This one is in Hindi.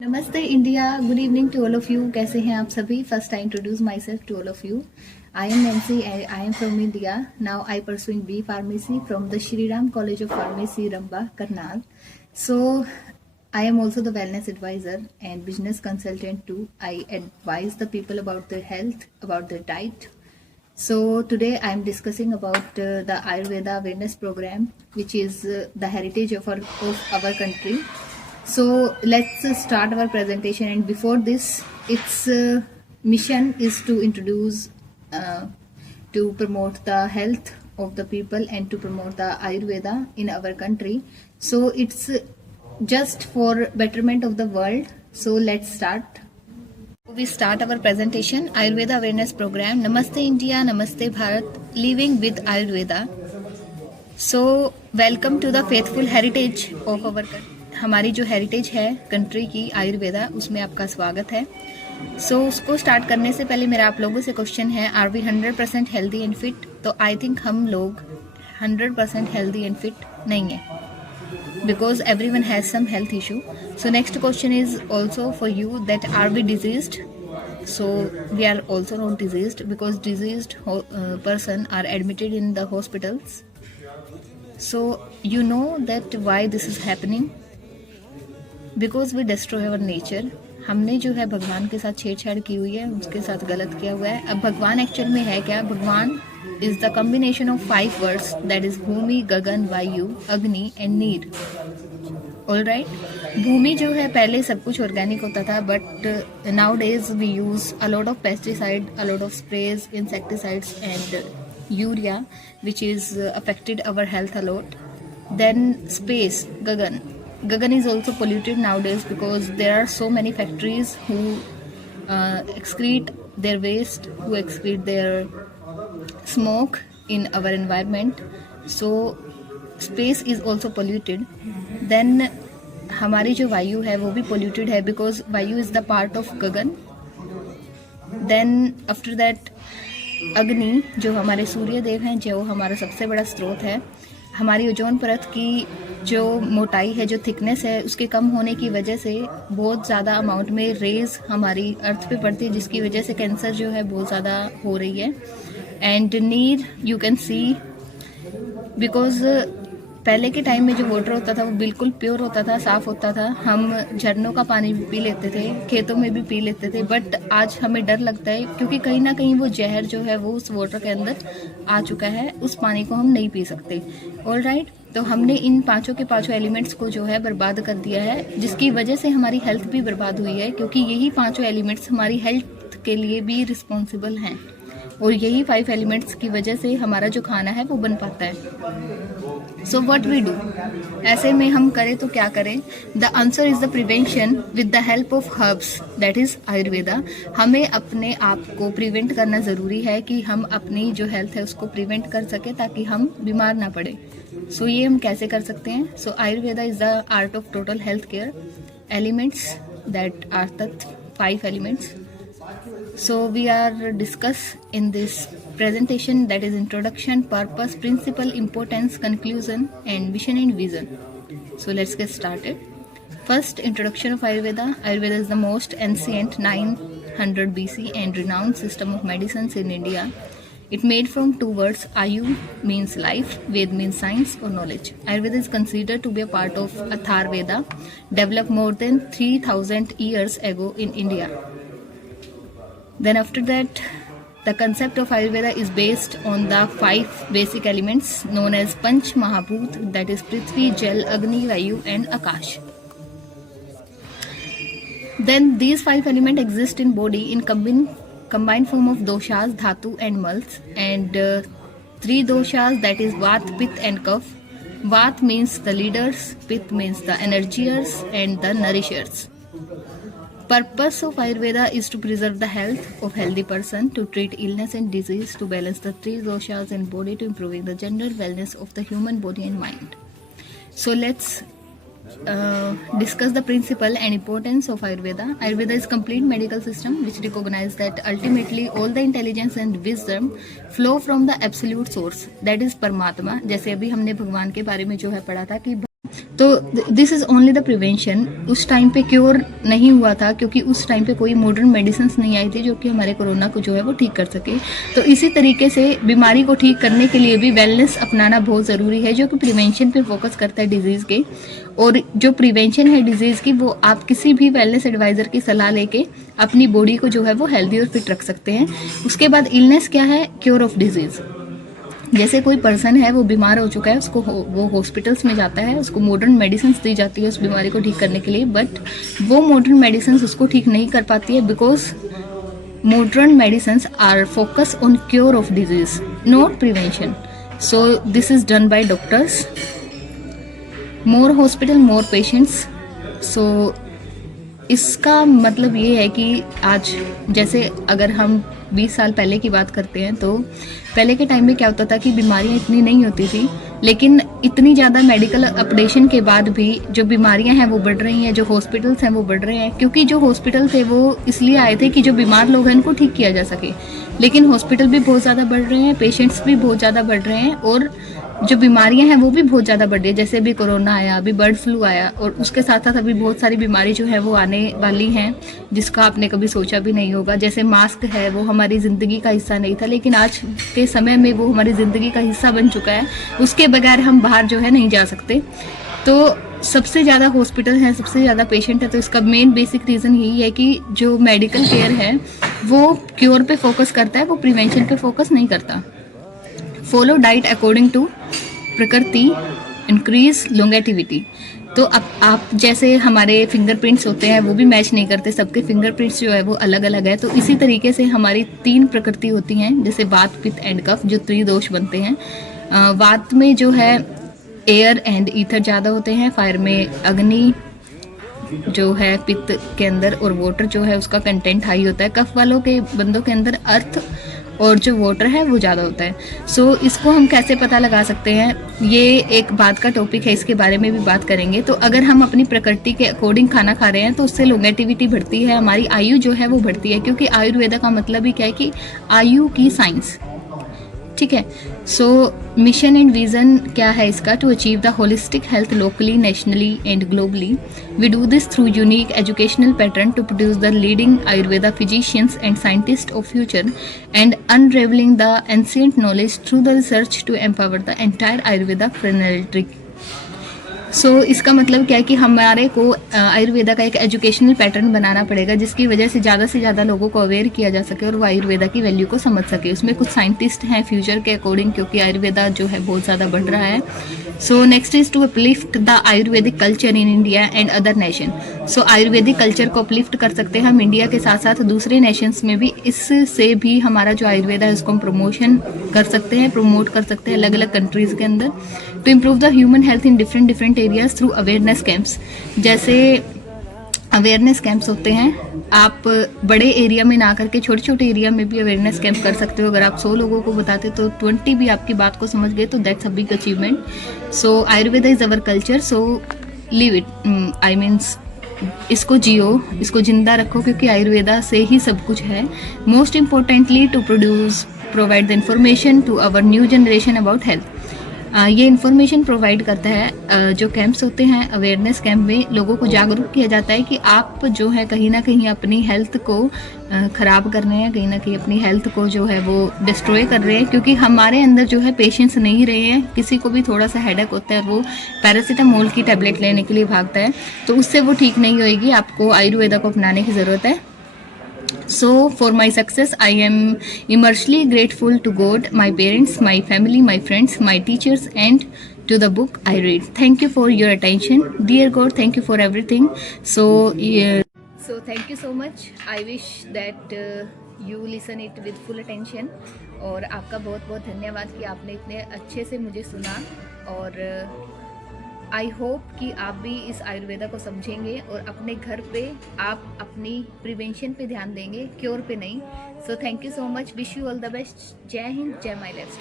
नमस्ते India, good evening to all of you. कैसे हैं आप सभी? First I introduce myself to all of you. I am Nancy, I am from India. Now I pursuing B pharmacy from the Shri Ram college of pharmacy, Ramba, Karnal. So I am also the wellness advisor and business consultant too. I advise the people about their health, about their diet. So today I am discussing about the Ayurveda awareness program, which is the heritage of our country. So let's start our presentation, and before this, its mission is to introduce, to promote the health of the people and to promote the Ayurveda in our country. So it's just for betterment of the world. So let's start. We start our presentation, Ayurveda awareness program. Namaste India, Namaste Bharat, living with Ayurveda. So welcome to the faithful heritage of our country. हमारी जो हेरिटेज है कंट्री की आयुर्वेदा, उसमें आपका स्वागत है. सो उसको स्टार्ट करने से पहले मेरा आप लोगों से क्वेश्चन है, are we 100% healthy and fit? तो आई थिंक हम लोग 100% हेल्दी एंड फिट नहीं है, because everyone has some health issue. So next question is also for you, that are we diseased? So we are also not diseased, because diseased person are admitted in the hospitals. So you know that why this is happening? Because we destroy our nature. हमने जो है भगवान के साथ छेड़छाड़ की हुई है, उसके साथ गलत किया हुआ है. अब भगवान एक्चुअल में है क्या? Bhagwan is the combination of 5 words, that is bhumi, gagan, vayu, agni and नीर. All right. भूमि जो है पहले सब कुछ ऑर्गेनिक होता था, but nowadays we use a lot of pesticide, a lot of sprays, insecticides and urea, which is affected our health a lot. Then space, Gagan is also polluted nowadays, because there are so many factories who excrete their waste, who excrete their smoke in our environment. So space is also polluted. Then हमारी जो वायु है वो भी polluted है, because वायु is the part of Gagan. Then after that अग्नि, जो हमारे सूर्य देव हैं, जो हमारा सबसे बड़ा स्रोत है. हमारी ओजोन परत की जो मोटाई है, जो थिकनेस है, उसके कम होने की वजह से बहुत ज़्यादा अमाउंट में रेज हमारी अर्थ पे पड़ती है, जिसकी वजह से कैंसर जो है बहुत ज़्यादा हो रही है. एंड नीर, यू कैन सी, बिकॉज पहले के टाइम में जो वाटर होता था वो बिल्कुल प्योर होता था, साफ होता था. हम झरनों का पानी भी पी लेते थे, खेतों में भी पी लेते थे, बट आज हमें डर लगता है, क्योंकि कहीं ना कहीं वो जहर जो है वो उस वाटर के अंदर आ चुका है. उस पानी को हम नहीं पी सकते. All right. तो हमने इन पांचों के पांचों एलिमेंट्स को जो है बर्बाद कर दिया है, जिसकी वजह से हमारी हेल्थ भी बर्बाद हुई है, क्योंकि यही पांचों एलिमेंट्स हमारी हेल्थ के लिए भी रिस्पॉन्सिबल हैं, और यही 5 एलिमेंट्स की वजह से हमारा जो खाना है वो बन पाता है. So what we do? ऐसे में हम करें तो क्या करें? The answer is the prevention with the help of herbs, that is Ayurveda. हमें अपने आप को प्रिवेंट करना ज़रूरी है, कि हम अपनी जो हेल्थ है उसको प्रिवेंट कर सके, ताकि हम बीमार ना पड़े. सो ये हम कैसे कर सकते हैं? So Ayurveda is the art of total health care. Elements, that are the 5 elements. So we are discuss in this presentation, that is introduction, purpose, principle, importance, conclusion and mission and vision. So let's get started. First, introduction of Ayurveda. Ayurveda is the most ancient 900 BC and renowned system of medicines in India. It made from 2 words. Ayu means life, Ved means science or knowledge. Ayurveda is considered to be a part of Atharveda, developed more than 3000 years ago in India. Then after that, the concept of Ayurveda is based on the 5 basic elements known as Panch Mahabhut, that is Prithvi, Jal, Agni, Vayu and Akash. Then these 5 elements exist in body in combined form of doshas, dhatu and mals, and 3 doshas, that is Vat, Pitta and Kapha. Vat means the leaders, Pitta means the energizers and the nourishers. Purpose of Ayurveda is to preserve the health of healthy person, to treat illness and disease, to balance the 3 doshas in body, to improving the general wellness of the human body and mind. So let's discuss the principle and importance of Ayurveda. Ayurveda is complete medical system which recognizes that ultimately all the intelligence and wisdom flow from the absolute source, that is Paramatma. जैसे अभी हमने भगवान के बारे में जो है पढ़ा था कि तो this is only the prevention. उस टाइम पे क्योर नहीं हुआ था क्योंकि उस टाइम पे कोई मॉडर्न मेडिसिन नहीं आई थी जो कि हमारे कोरोना को जो है वो ठीक कर सके। तो इसी तरीके से बीमारी को ठीक करने के लिए भी वेलनेस अपनाना बहुत ज़रूरी है, जो कि प्रिवेंशन पे फोकस करता है डिजीज़ के। और जो प्रिवेंशन है डिजीज़ की, वो आप किसी भी वेलनेस एडवाइज़र की सलाह लेके अपनी बॉडी को जो है वो हेल्दी और फिट रख सकते हैं। उसके बाद इलनेस क्या है, क्योर ऑफ डिजीज़। जैसे कोई पर्सन है वो बीमार हो चुका है, उसको वो हॉस्पिटल्स में जाता है, उसको मॉडर्न मेडिसिन दी जाती है उस बीमारी को ठीक करने के लिए, बट वो मॉडर्न मेडिसिन उसको ठीक नहीं कर पाती है, because modern medicine are focus on cure of disease, not prevention. So this is done by doctors, more hospital more patients. So इसका मतलब ये है कि आज जैसे अगर हम 20 साल पहले की बात करते हैं, तो पहले के टाइम में क्या होता था कि बीमारियां इतनी नहीं होती थी, लेकिन इतनी ज़्यादा मेडिकल अपडेशन के बाद भी जो बीमारियां हैं वो बढ़ रही हैं, जो हॉस्पिटल्स हैं वो बढ़ रहे हैं। क्योंकि जो हॉस्पिटल थे वो इसलिए आए थे कि जो बीमार लोग हैं उनको ठीक किया जा सके, लेकिन हॉस्पिटल भी बहुत ज़्यादा बढ़ रहे हैं, पेशेंट्स भी बहुत ज़्यादा बढ़ रहे हैं, और जो बीमारियां हैं वो भी बहुत ज़्यादा बढ़ रही है। जैसे अभी कोरोना आया, अभी बर्ड फ्लू आया, और उसके साथ साथ अभी बहुत सारी बीमारी जो है वो आने वाली हैं जिसका आपने कभी सोचा भी नहीं होगा। जैसे मास्क है, वो हमारी ज़िंदगी का हिस्सा नहीं था, लेकिन आज के समय में वो हमारी ज़िंदगी का हिस्सा बन चुका है। उसके बगैर हम बाहर जो है नहीं जा सकते। तो सबसे ज़्यादा हॉस्पिटल है, सबसे ज़्यादा पेशेंट है, तो इसका मेन बेसिक रीज़न यही है कि जो मेडिकल केयर है वो क्योर पे फोकस करता है, वो प्रिवेंशन पे फोकस नहीं करता। फॉलो डाइट अकॉर्डिंग टू प्रकृति, इंक्रीज लॉन्गेटिविटी। तो अब आप जैसे हमारे फिंगरप्रिंट्स होते हैं वो भी मैच नहीं करते, सबके फिंगरप्रिंट्स जो है वो अलग अलग है। तो इसी तरीके से हमारी 3 प्रकृति होती हैं, जैसे वात, पित्त एंड कफ, जो त्रिदोष बनते हैं। वात में जो है एयर एंड ईथर ज़्यादा होते हैं, फायर में अग्नि जो है पित्त के अंदर, और वाटर जो है उसका कंटेंट हाई होता है। कफ वालों के बंदों के अंदर अर्थ और जो वाटर है वो ज़्यादा होता है। सो इसको हम कैसे पता लगा सकते हैं, ये एक बात का टॉपिक है, इसके बारे में भी बात करेंगे। तो अगर हम अपनी प्रकृति के अकॉर्डिंग खाना खा रहे हैं तो उससे लॉन्गेटिविटी बढ़ती है, हमारी आयु जो है वो बढ़ती है, क्योंकि आयुर्वेदा का मतलब ही क्या है कि आयु की साइंस। ठीक है। सो मिशन एंड विजन क्या है इसका, to achieve the holistic health locally, nationally and globally. We do this through unique educational pattern to produce the leading Ayurveda physicians and scientist of future and unravelling the ancient knowledge through the research to empower the entire Ayurveda fraternity. So इसका मतलब क्या है कि हमारे को आयुर्वेदा का एक एजुकेशनल पैटर्न बनाना पड़ेगा, जिसकी वजह से ज़्यादा लोगों को अवेयर किया जा सके और वो आयुर्वेदा की वैल्यू को समझ सके। उसमें कुछ साइंटिस्ट हैं फ्यूचर के अकॉर्डिंग, क्योंकि आयुर्वेदा जो है बहुत ज़्यादा बढ़ रहा है। So next is to uplift the ayurvedic culture in India and other nation. So ayurvedic culture को अपलिफ्ट कर सकते हैं हम इंडिया के साथ साथ दूसरे नेशंस में भी। इससे भी हमारा जो आयुर्वेदा है उसको हम प्रमोशन कर सकते हैं, प्रमोट कर सकते हैं अलग अलग कंट्रीज़ के अंदर। To improve the human health in different areas through awareness camps. जैसे अवेयरनेस कैंप्स होते हैं, आप बड़े एरिया में ना करके छोटे छोटे एरिया में भी अवेयरनेस कैंप कर सकते हो। अगर आप 100 लोगों को बताते तो 20 भी आपकी बात को समझ गए, तो that's a big achievement. So Ayurveda is our culture, so live it, I means इसको जियो, इसको जिंदा रखो, क्योंकि आयुर्वेदा से ही सब कुछ है। Most importantly to provide the information to our new generation about health. ये इन्फॉर्मेशन प्रोवाइड करता है। जो कैंप्स होते हैं अवेयरनेस कैंप में लोगों को जागरूक किया जाता है कि आप जो है कहीं ना कहीं अपनी हेल्थ को ख़राब कर रहे हैं, कहीं ना कहीं अपनी हेल्थ को जो है वो डिस्ट्रॉय कर रहे हैं, क्योंकि हमारे अंदर जो है पेशेंस नहीं रहे हैं। किसी को भी थोड़ा सा हेडेक होता है, वो पैरासीटामोल की टैबलेट लेने के लिए भागता है, तो उससे वो ठीक नहीं होएगी। आपको आयुर्वेदा को अपनाने की ज़रूरत है। So, for my success, I am immensely grateful to God, my parents, my family, my friends, my teachers, and to the book I read. Thank you for your attention. Dear God, thank you for everything. So, so thank you so much. I wish that you listen it with full attention. और आपका बहुत बहुत धन्यवाद कि आपने इतने अच्छे से मुझे सुना, और आई होप कि आप भी इस आयुर्वेदा को समझेंगे और अपने घर पे आप अपनी प्रिवेंशन पे ध्यान देंगे, क्योर पे नहीं। So thank you so much, wish you all the best. जय हिंद, जय माई लाइफस्टाइल।